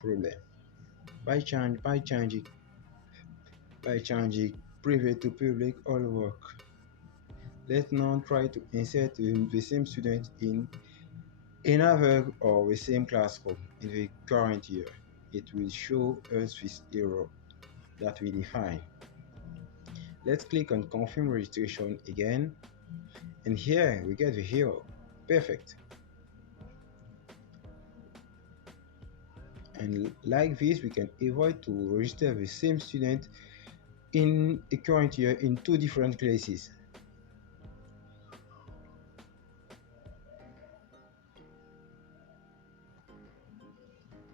problem by changing private to public all work. Let's now try to insert the same student in another or the same classroom in the current year. It will show us this error that we define. Let's click on confirm registration again, and here we get the error. Perfect. And like this, we can avoid to register the same student in a current year in two different places.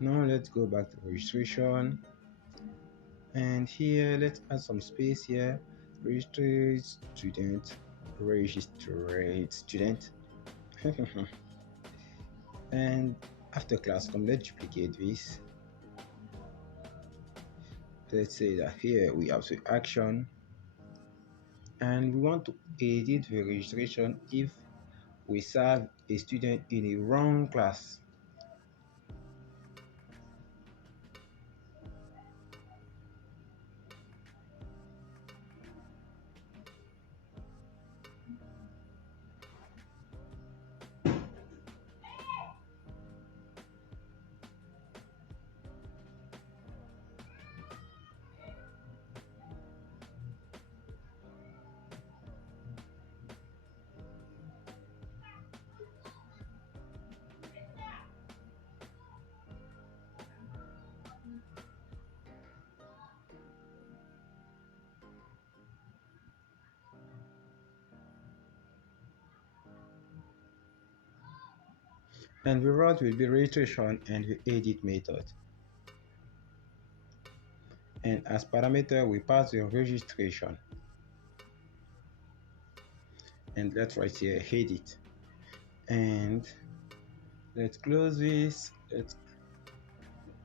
Now let's go back to registration, and here let's add some space here. Registered student, registered student. And after class come, let's duplicate this. Let's say that here we have the action, and we want to edit the registration if we serve a student in a wrong class. And the route will be registration and the edit method. And as parameter, we pass the registration. And let's write here edit. And let's close this. Let's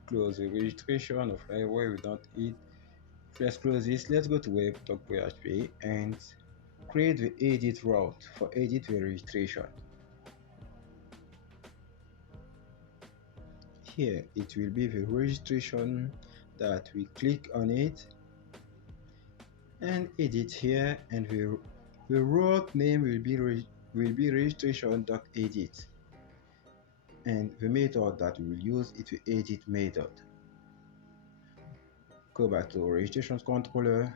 close the registration of Livewire. We don't need. Let's close this. Let's go to web.php and create the edit route for edit the registration. Here it will be the registration that we click on it and edit here, and the route name will be registration.edit, and the method that we will use is the edit method. Go back to registration controller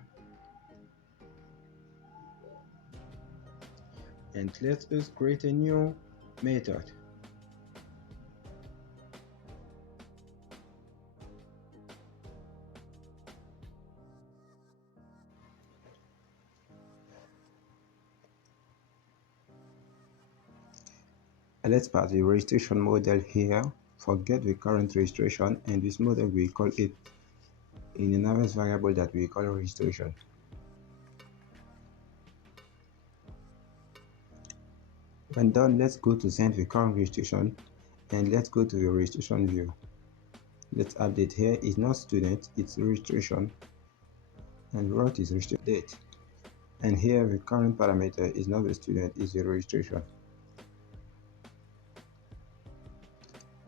and let us create a new method. And let's pass the registration model here. Forget the current registration, and this model we call it in another variable that we call registration. When done, let's go to send the current registration, and let's go to the registration view. Let's update here. It's not student, it's registration, and route is registration date. And here the current parameter is not the student, it's the registration.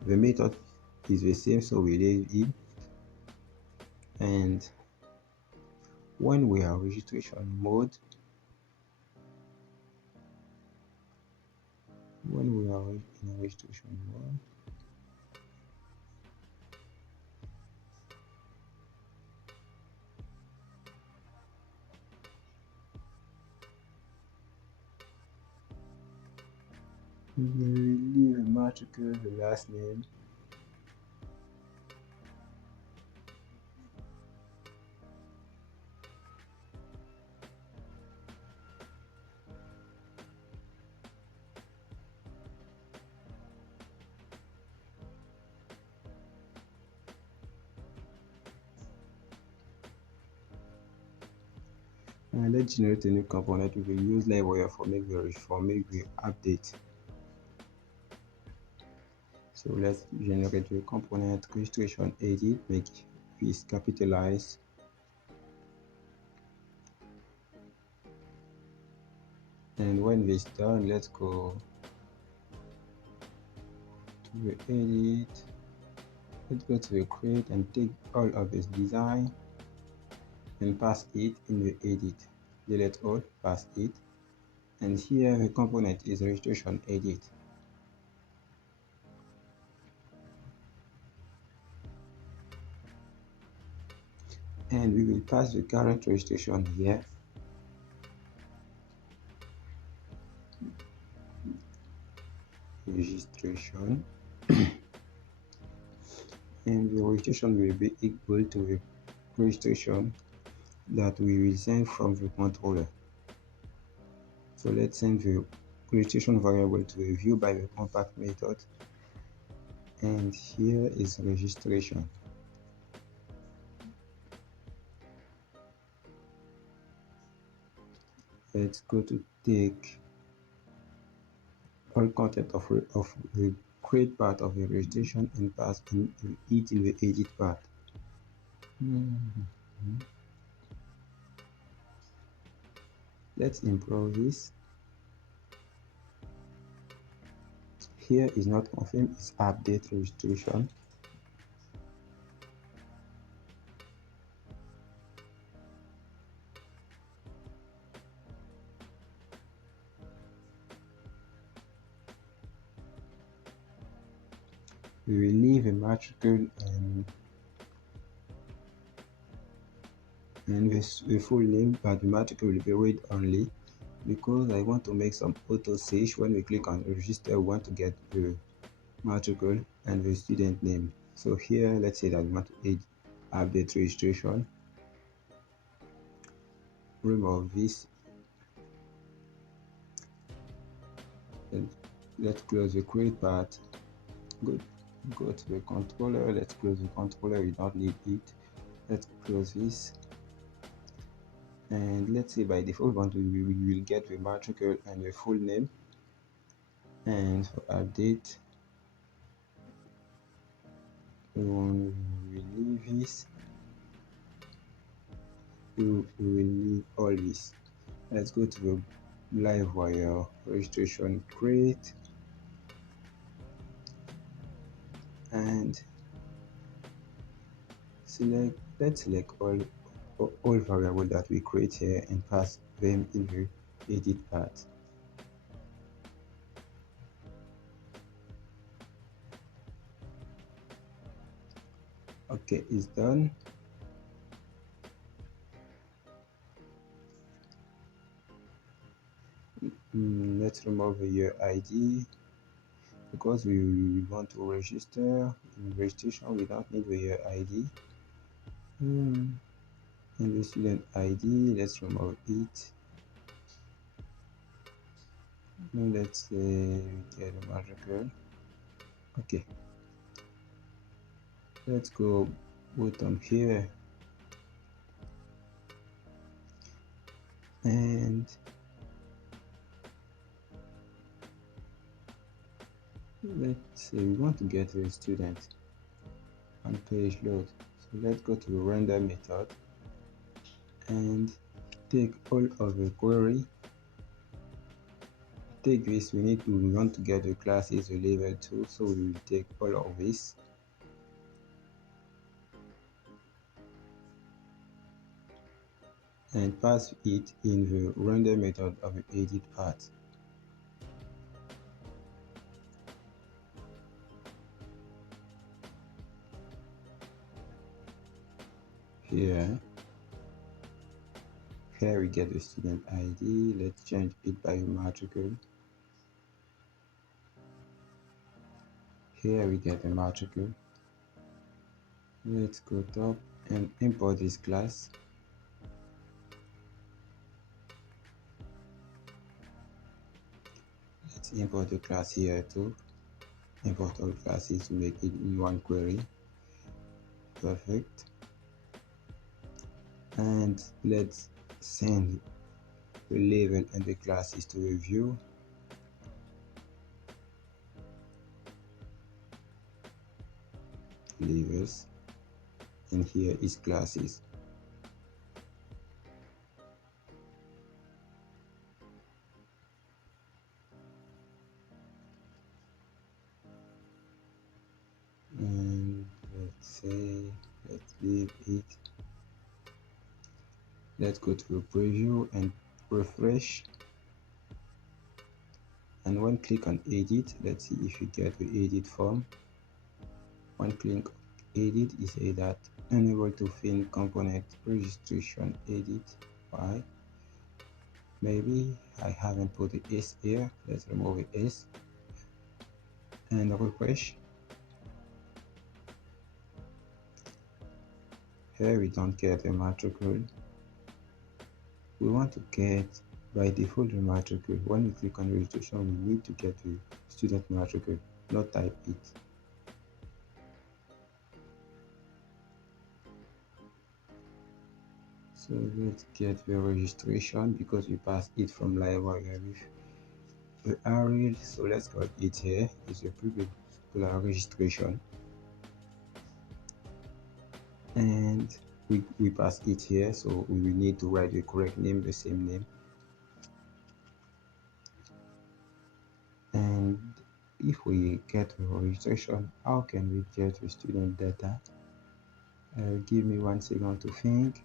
The method is the same, so we leave it. And when we are registration mode, when we are in registration mode, we will leave a matrix, the last name, and let's generate a new component. We will use Livewire for make the update. So let's generate a component registration edit, make this capitalized, and when this done, let's go to the edit Let's go to the create and take all of this design and pass it in the edit. Delete all, pass it, and here the component is registration edit. And we will pass the current registration here. Registration. And the registration will be equal to the registration that we will send from the controller. So let's send the registration variable to the view by the compact method, and here is registration. Let's go to take all content of the create part of the registration and pass it in the edit part. Let's improve this. Here is not confirmed, it's update registration. We will leave a matrix and the full name, but the matrix will be read only because I want to make some auto search. When we click on register, we want to get the matrix and the student name. So here, let's say that we want to add update registration. Remove this. And let's close the create part. Go to the controller. Let's close the controller. We don't need it. Let's close this. And let's say by default we will get the matrix and the full name. And for update, we will leave this. We will leave all this. Let's go to the Livewire registration create and let's select all variables that we create here and pass them in the edit part. Okay, it's done. Let's remove the year ID because we want to register. In registration, we don't need the year ID. And the student ID, let's remove it. Now let's get a matrix. Okay, let's go bottom here and let's say we want to get a student on page load. So let's go to the render method and take all of the query. Take this, we want to get the classes the level 2, so we will take all of this and pass it in the render method of the edit part. Here we get the student ID. Let's change it by matrix. Here we get the matrix. Let's go top and import this class. Let's import the class here too. Import all classes to make it in one query. Perfect. And let's send the label and the classes to the view. Labels, and here is classes. And Let's leave it. Let's go to the preview and refresh. And when click on edit, let's see if you get the edit form. When click edit, it says that unable to find component registration edit. Why? Maybe I haven't put the S here. Let's remove the S and refresh. Here we don't get a matricule. We want to get by default the matricule. When we click on registration, we need to get the student matricule, not type it. So let's get the registration because we passed it from Livewire with the array. So let's call it here. It's a popular registration. And we pass it here, so we will need to write the correct name, the same name. And if we get the registration, how can we get the student data? Give me 1 second to think.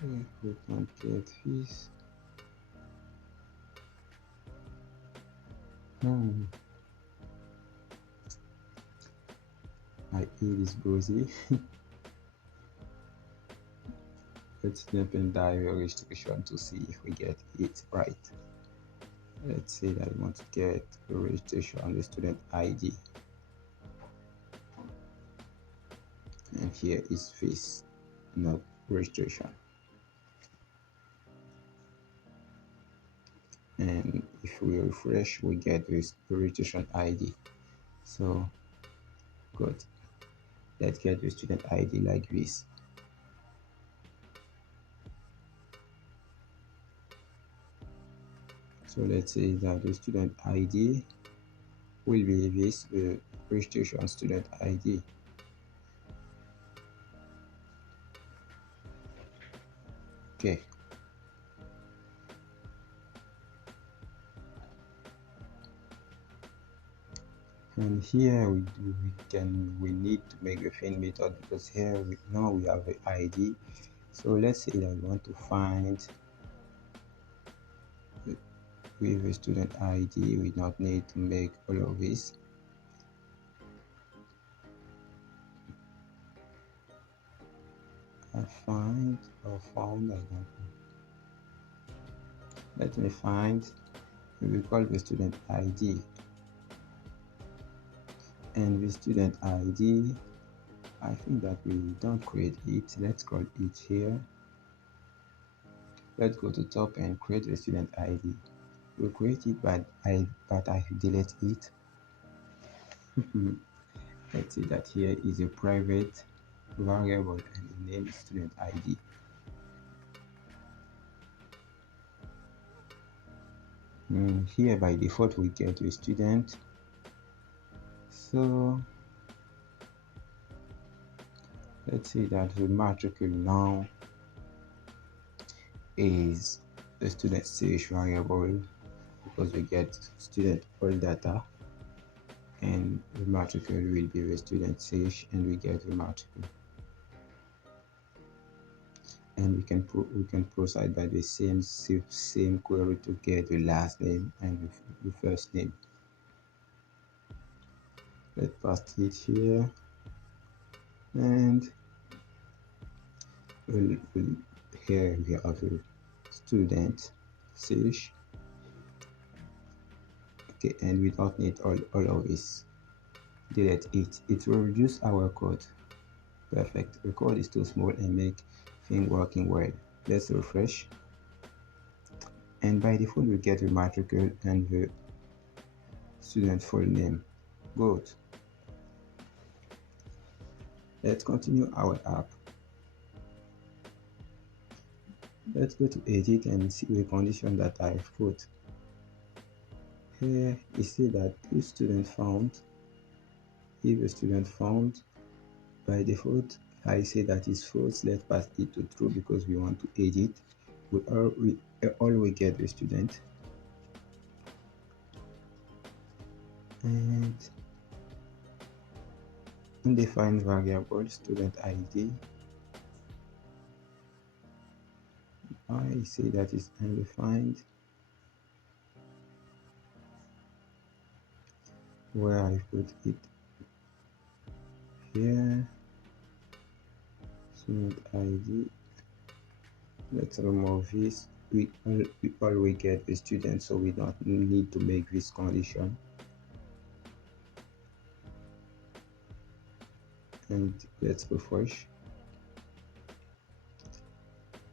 If we can't get this, my ear is busy. Let's snap and dive a registration to see if we get it right. Let's say that we want to get the registration, the student ID. And here is this, not registration. And if we refresh, we get this registration ID. So good. Let's get the student ID like this. So let's say that the student ID will be this, the registration student ID. Okay. And here we need to make the find method because here now we have the ID. So let's say that we want to find with the student ID. We don't need to make all of this. I found, I don't know. Let me find. We call the student ID. And the student ID, I think that we don't create it. Let's call it here. Let's go to top and create the student ID. We create it, but I delete it. Let's see that here is a private variable and the name is student ID. Here by default we get a student. So let's say that the matricule now is the student stage variable because we get student all data, and the matricule will be the student stage and we get the matricule. And we can proceed by the same query to get the last name and the first name. Let's paste it here, and here we have a student search. Okay, and we don't need all of this. Delete it. It will reduce our code. Perfect. The code is too small and make things working well. Let's refresh. And by default we get the matricule and the student full name. Good. Let's continue our app. Let's go to edit and see the condition that I've put. Here you see that if a student found, by default I say that is false. Let's pass it to true because we want to edit. We always get the student. and undefined variable student ID. I say that is undefined, where I put it here, student ID. Let's remove this. We already get the student, so we don't need to make this condition. And let's refresh.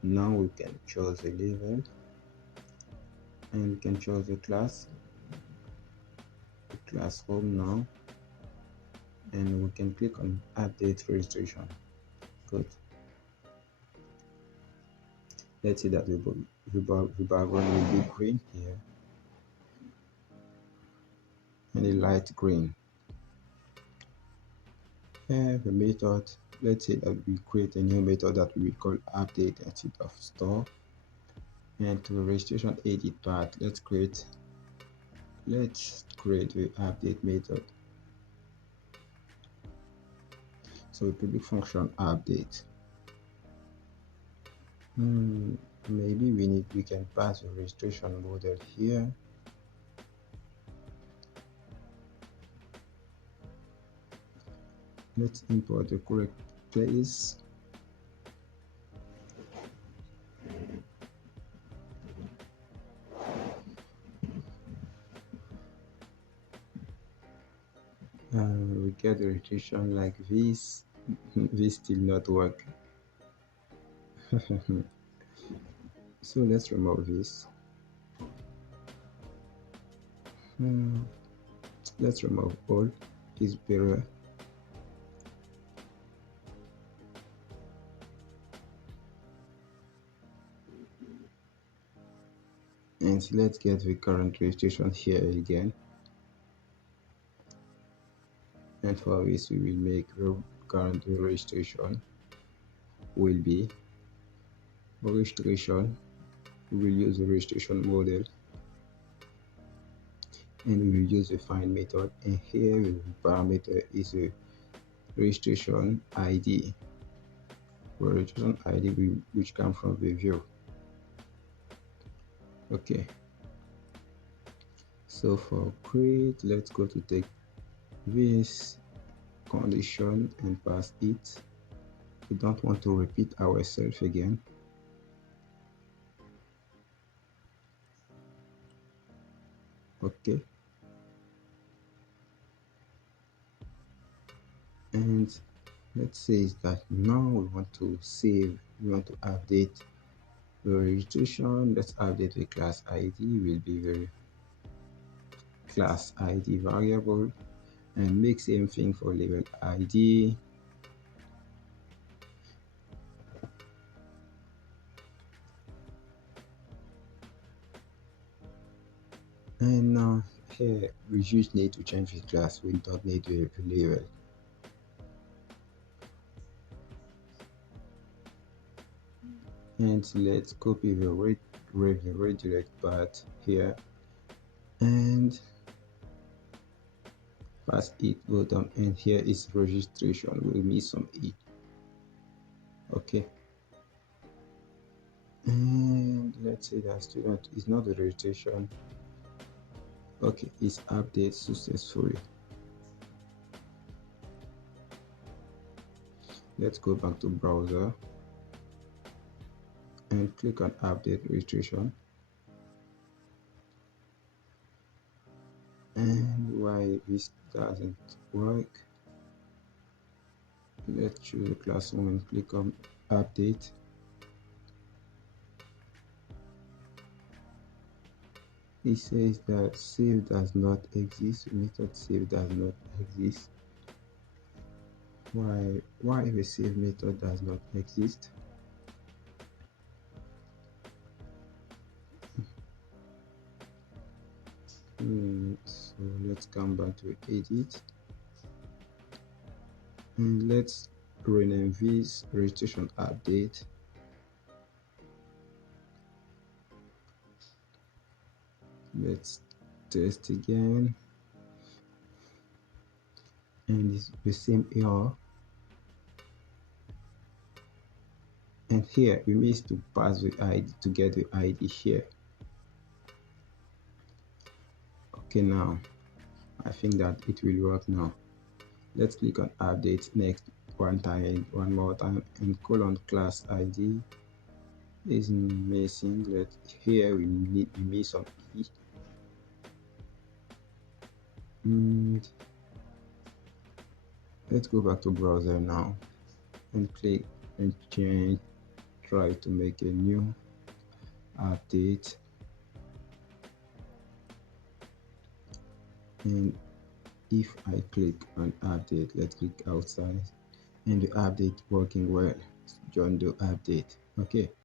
Now we can choose a level and we can choose a class, classroom now, and we can click on update registration. Good. Let's see that the background will be green here and a light green. Here the method, let's say that we create a new method that we will call update instead of store. And to the registration edit part, let's create the update method. So public function update. Maybe we can pass the registration model here. Let's import the correct place. We get the registration like this. This still not work. So let's remove this. Let's remove all, is better. And let's get the current registration here again. And for this we will make the current registration will be registration. We will use the registration model and we will use the find method, and here the parameter is a registration ID, registration ID which comes from the view. Okay, so for create, let's go to take this condition and pass it. We don't want to repeat ourselves again. Okay, and let's say that now we want to update the registration. Let's update the class ID, will be the class ID variable, and make same thing for level ID. And now here we just need to change the class, we don't need the level. And let's copy the redirect part here and pass it bottom, and here is registration, we'll miss some E. Okay, and let's say that student is not the registration. Okay, it's updated successfully. Let's go back to browser and click on update registration. And why this doesn't work, let's choose the classroom and click on update. It says that save does not exist, method save does not exist. Why the save method does not exist? So let's come back to edit and let's rename this registration update. Let's test again. and it's the same error. And here we missed to pass the ID to get the ID here. Okay, now I think that it will work now. Let's click on update next one more time, and colon class ID is missing. Here we miss some E. And let's go back to browser now and click and change, try to make a new update. And if I click on update, let's click outside, and the update working well. Join the update. Okay.